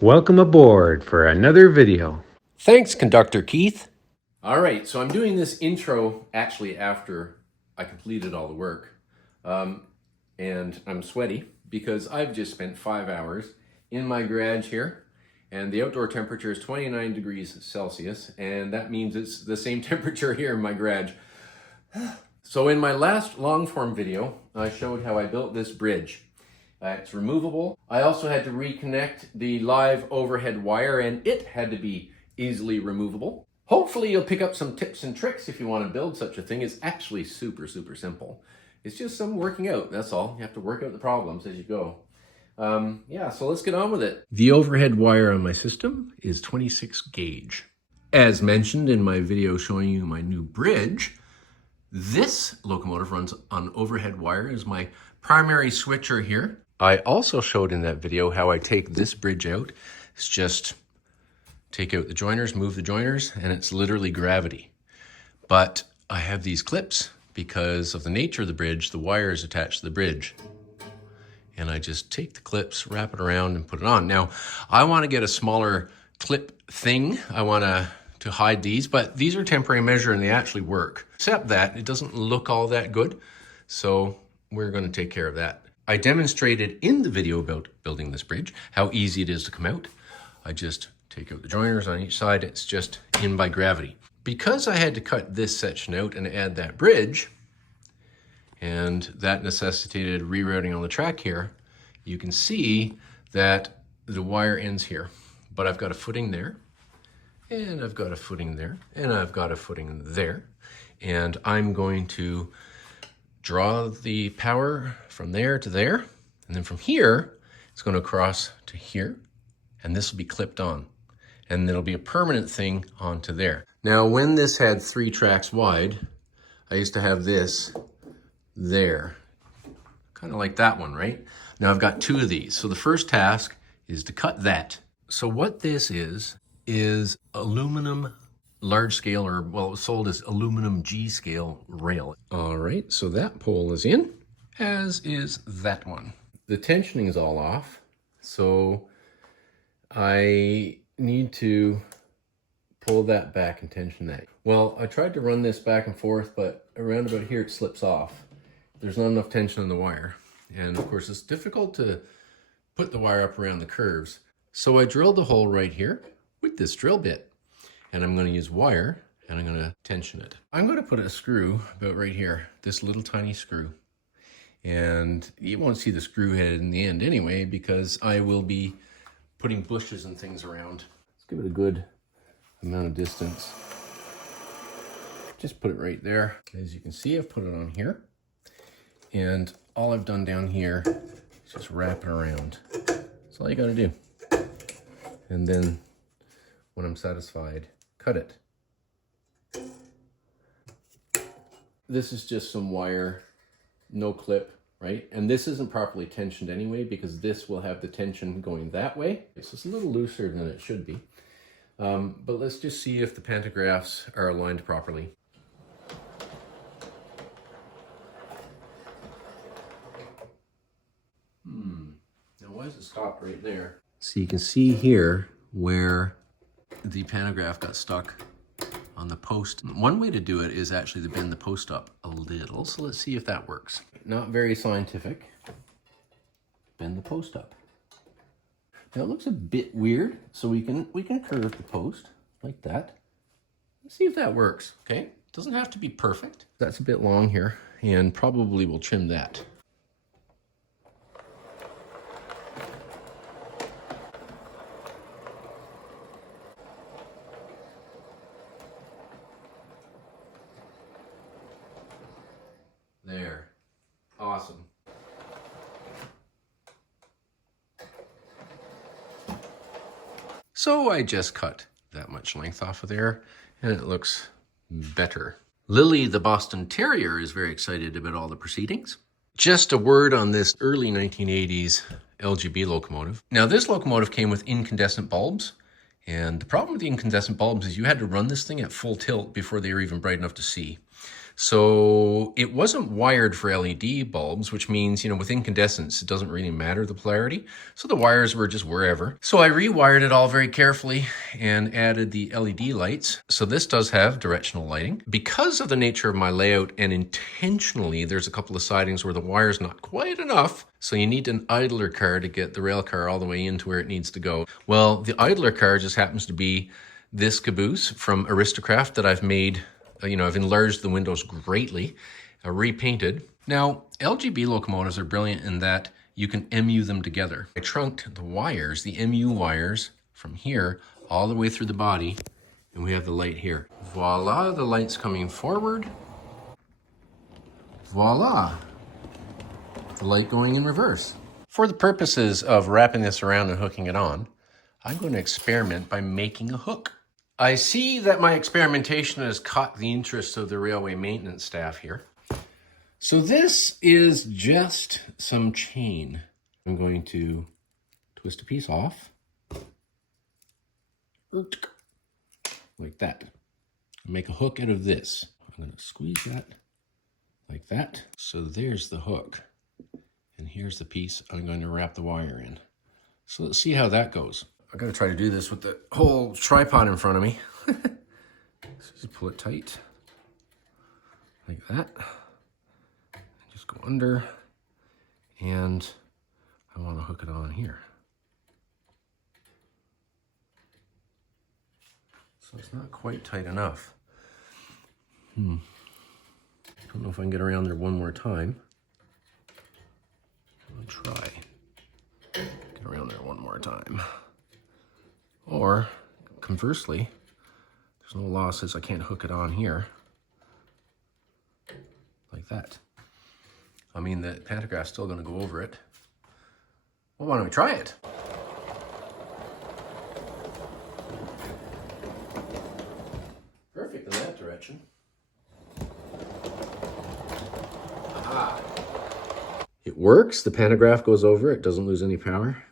Welcome aboard for another video. Thanks, Conductor Keith. All right, so I'm doing this intro actually after I completed all the work. And I'm sweaty because I've just spent 5 hours in my garage here, and the outdoor temperature is 29 degrees Celsius, and that means it's the same temperature here in my garage. So in my last long form video, I showed how I built this bridge. It's removable. I also had to reconnect the live overhead wire, and it had to be easily removable. Hopefully you'll pick up some tips and tricks if you want to build such a thing. It's actually super simple. It's just some working out, that's all. You have to work out the problems as you go. Yeah, so let's get on with it. The overhead wire on my system is 26 gauge. As mentioned in my video showing you my new bridge, this locomotive runs on overhead wire as my primary switcher here. I also showed in that video how I take this bridge out. It's just take out the joiners, move the joiners, and it's literally gravity. But I have these clips because of the nature of the bridge. The wire is attached to the bridge. And I just take the clips, wrap it around, and put it on. Now, I want to get a smaller clip thing. I want to hide these, but these are temporary measure and they actually work. Except that it doesn't look all that good. So we're going to take care of that. I demonstrated in the video about building this bridge how easy it is to come out. I just take out the joiners on each side. It's just in by gravity. Because I had to cut this section out and add that bridge, and that necessitated rerouting on the track here, you can see that the wire ends here. But I've got a footing there, and I've got a footing there, and I've got a footing there. And I'm going to draw the power from there to there, and then from here, it's going to cross to here, and this will be clipped on. And it'll be a permanent thing onto there. Now, when this had 3 tracks wide, I used to have this there, kind of like that one, right? Now I've got 2 of these. So the first task is to cut that. So what this is aluminum large scale, or well, it was sold as aluminum G scale rail. All right, so that pole is in, as is that one. The tensioning is all off, so I need to pull that back and tension that. Well, I tried to run this back and forth, but around about here it slips off. There's not enough tension on the wire. And of course it's difficult to put the wire up around the curves. So I drilled the hole right here with this drill bit. And I'm going to use wire and I'm going to tension it. I'm going to put a screw about right here, this little tiny screw. And you won't see the screw head in the end anyway, because I will be putting bushes and things around. Let's give it a good amount of distance. Just put it right there. As you can see, I've put it on here. And all I've done down here is just wrap it around. That's all you got to do. And then when I'm satisfied, cut it. This is just some wire, no clip, right? And this isn't properly tensioned anyway, because this will have the tension going that way. So it's a little looser than it should be. But let's just see if the pantographs are aligned properly. Now why does it stop right there? So you can see here where the pantograph got stuck on the post. One way to do it is actually to bend the post up a little. So let's see if that works. Not very scientific. Bend the post up. Now it looks a bit weird, so we can curve the post like that. Let's see if that works, okay? It doesn't have to be perfect. That's a bit long here, and probably we'll trim that. There. Awesome. So I just cut that much length off of there, and it looks better. Lily, the Boston Terrier, is very excited about all the proceedings. Just a word on this early 1980s LGB locomotive. Now, this locomotive came with incandescent bulbs, and the problem with the incandescent bulbs is you had to run this thing at full tilt before they were even bright enough to see. So it wasn't wired for LED bulbs, which means, with incandescents, it doesn't really matter the polarity. So the wires were just wherever. So I rewired it all very carefully and added the LED lights. So this does have directional lighting. Because of the nature of my layout and intentionally, there's a couple of sidings where the wire's not quite enough. So you need an idler car to get the rail car all the way into where it needs to go. Well, the idler car just happens to be this caboose from Aristocraft that I've made. I've enlarged the windows greatly, repainted. Now, LGB locomotives are brilliant in that you can MU them together. I trunked the wires, the MU wires, from here all the way through the body, and we have the light here. Voila, the light's coming forward. Voila, the light going in reverse. For the purposes of wrapping this around and hooking it on, I'm going to experiment by making a hook. I see that my experimentation has caught the interest of the railway maintenance staff here. So this is just some chain. I'm going to twist a piece off. Like that. Make a hook out of this. I'm going to squeeze that like that. So there's the hook. And here's the piece I'm going to wrap the wire in. So let's see how that goes. I'm going to try to do this with the whole tripod in front of me. Just pull it tight, like that. Just go under, and I want to hook it on here. So it's not quite tight enough. Don't know if I can get around there one more time. I'll try. Get around there one more time. Or, conversely, there's no law that says I can't hook it on here. Like that. I mean, the pantograph's still going to go over it. Well, why don't we try it? Perfect in that direction. Aha. It works. The pantograph goes over. It doesn't lose any power.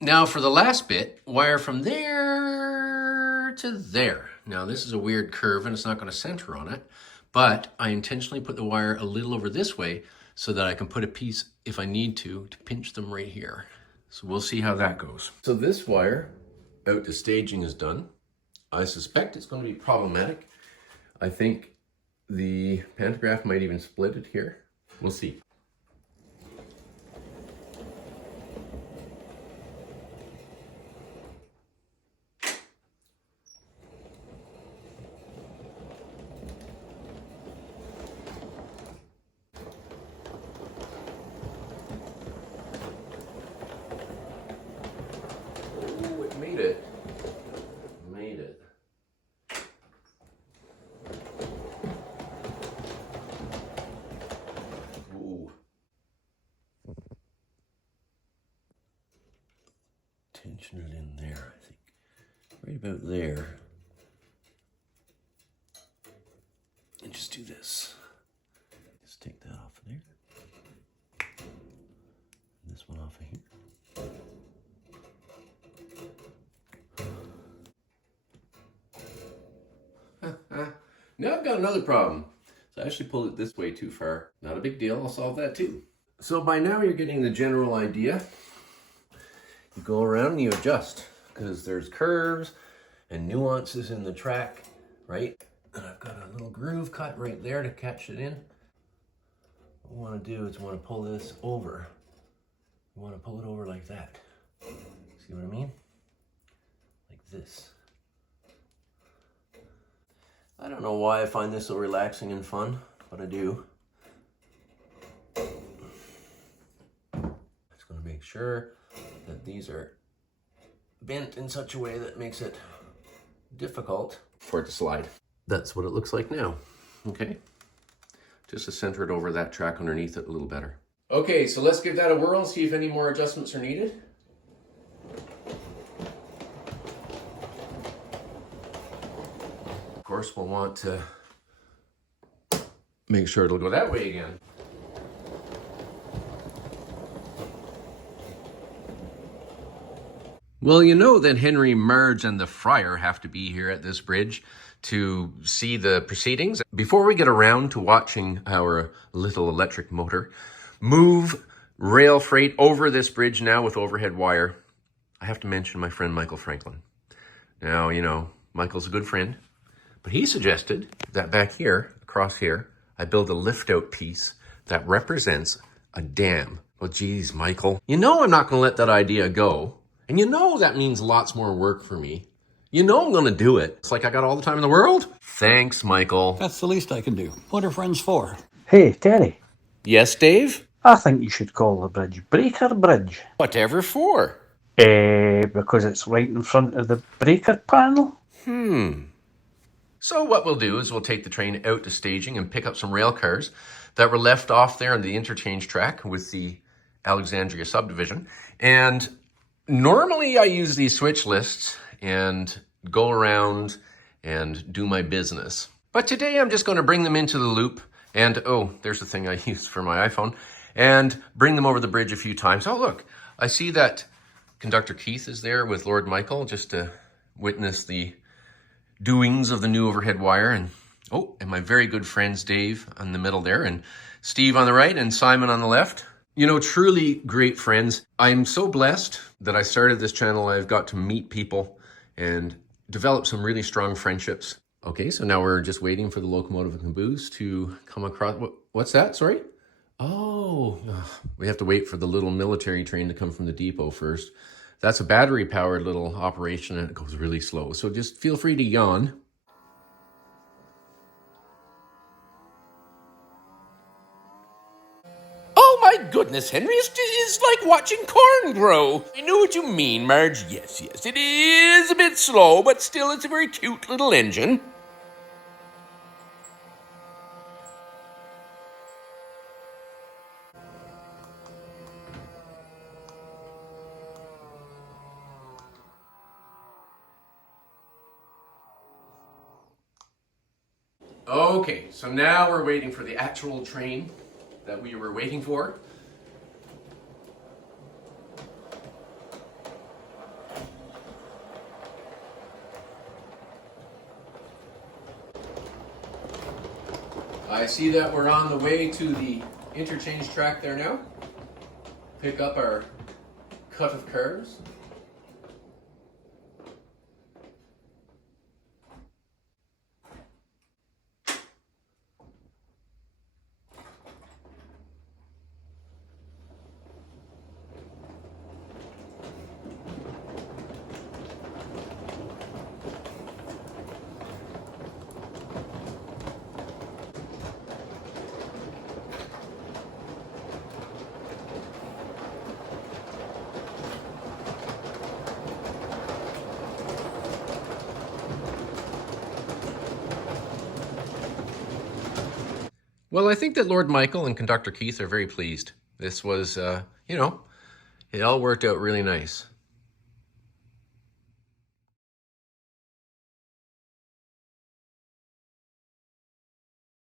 Now for the last bit, wire from there to there. Now this is a weird curve and it's not going to center on it, but I intentionally put the wire a little over this way so that I can put a piece, if I need to pinch them right here. So we'll see how that goes. So this wire out to staging is done. I suspect it's going to be problematic. I think the pantograph might even split it here. We'll see. Made it. Ooh. Tension it in there, I think. Right about there. And just do this. Just take that off of there. And this one off of here. Now I've got another problem. So I actually pulled it this way too far. Not a big deal, I'll solve that too. So by now you're getting the general idea. You go around and you adjust because there's curves and nuances in the track, right? And I've got a little groove cut right there to catch it in. What we want to do is we want to pull this over. We want to pull it over like that. See what I mean? Like this. I don't know why I find this so relaxing and fun, but I do. Just going to make sure that these are bent in such a way that makes it difficult for it to slide. That's what it looks like now. Okay. Just to center it over that track underneath it a little better. Okay, so let's give that a whirl and see if any more adjustments are needed. Of course, we'll want to make sure it'll go that way again. Well, you know that Henry, Marge, and the friar have to be here at this bridge to see the proceedings. Before we get around to watching our little electric motor move rail freight over this bridge now with overhead wire, I have to mention my friend Michael Franklin. Now, you know, Michael's a good friend, but he suggested that back here, across here, I build a lift-out piece that represents a dam. Well, geez, Michael, you know I'm not going to let that idea go. And you know that means lots more work for me. You know I'm going to do it. It's like I got all the time in the world. Thanks, Michael. That's the least I can do. What are friends for? Hey, Terry, Yes, Dave? I think you should call the bridge Breaker Bridge. Whatever for? Because it's right in front of the breaker panel. So what we'll do is we'll take the train out to staging and pick up some rail cars that were left off there on the interchange track with the Alexandria subdivision. And normally I use these switch lists and go around and do my business. But today I'm just going to bring them into the loop and, oh, there's the thing I use for my iPhone, and bring them over the bridge a few times. Oh, look, I see that Conductor Keith is there with Lord Michael just to witness the doings of the new overhead wire. And my very good friends Dave in the middle there, and Steve on the right, and Simon on the left. You know, truly great friends. I'm so blessed that I started this channel. I've got to meet people and develop some really strong friendships. Okay, so now we're just waiting for the locomotive and caboose to come across. What's that? Sorry? Oh, we have to wait for the little military train to come from the depot first. That's a battery-powered little operation, and it goes really slow. So just feel free to yawn. Oh my goodness, Henry, it's like watching corn grow. I know what you mean, Marge. Yes, it is a bit slow, but still it's a very cute little engine. Okay, so now we're waiting for the actual train that we were waiting for. I see that we're on the way to the interchange track there now. Pick up our cut of cars. Well, I think that Lord Michael and Conductor Keith are very pleased. This was, it all worked out really nice.